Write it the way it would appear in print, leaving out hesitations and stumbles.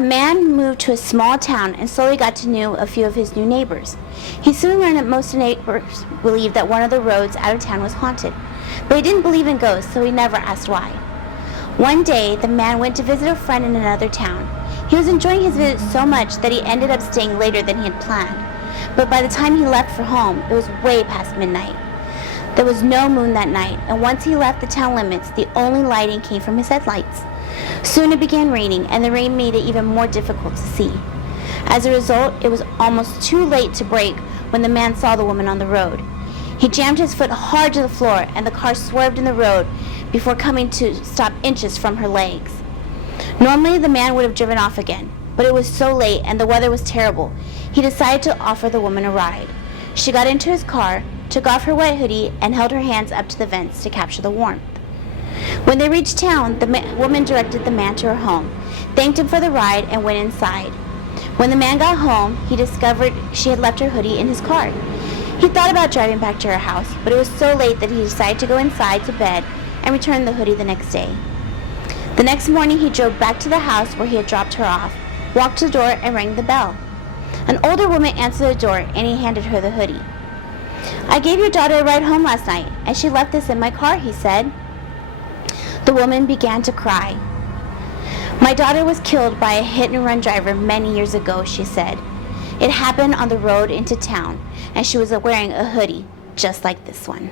A man moved to a small town and slowly got to know a few of his new neighbors. He soon learned that most neighbors believed that one of the roads out of town was haunted, but he didn't believe in ghosts, so he never asked why. One day, the man went to visit a friend in another town. He was enjoying his visit so much that he ended up staying later than he had planned. But by the time he left for home, it was way past midnight. There was no moon that night, and once he left the town limits, the only lighting came from his headlights. Soon it began raining, and the rain made it even more difficult to see. As a result, it was almost too late to brake when the man saw the woman on the road. He jammed his foot hard to the floor, and the car swerved in the road before coming to stop inches from her legs. Normally, the man would have driven off again, but it was so late and the weather was terrible, he decided to offer the woman a ride. She got into his car, took off her wet hoodie, and held her hands up to the vents to capture the warmth. When they reached town, the woman directed the man to her home, thanked him for the ride, and went inside. When the man got home, he discovered she had left her hoodie in his car. He thought about driving back to her house, but it was so late that he decided to go inside to bed and return the hoodie the next day. The next morning, he drove back to the house where he had dropped her off, walked to the door, and rang the bell. An older woman answered the door, and he handed her the hoodie. "I gave your daughter a ride home last night, and she left this in my car," he said. The woman began to cry. "My daughter was killed by a hit-and-run driver many years ago," she said. "It happened on the road into town, and she was wearing a hoodie just like this one."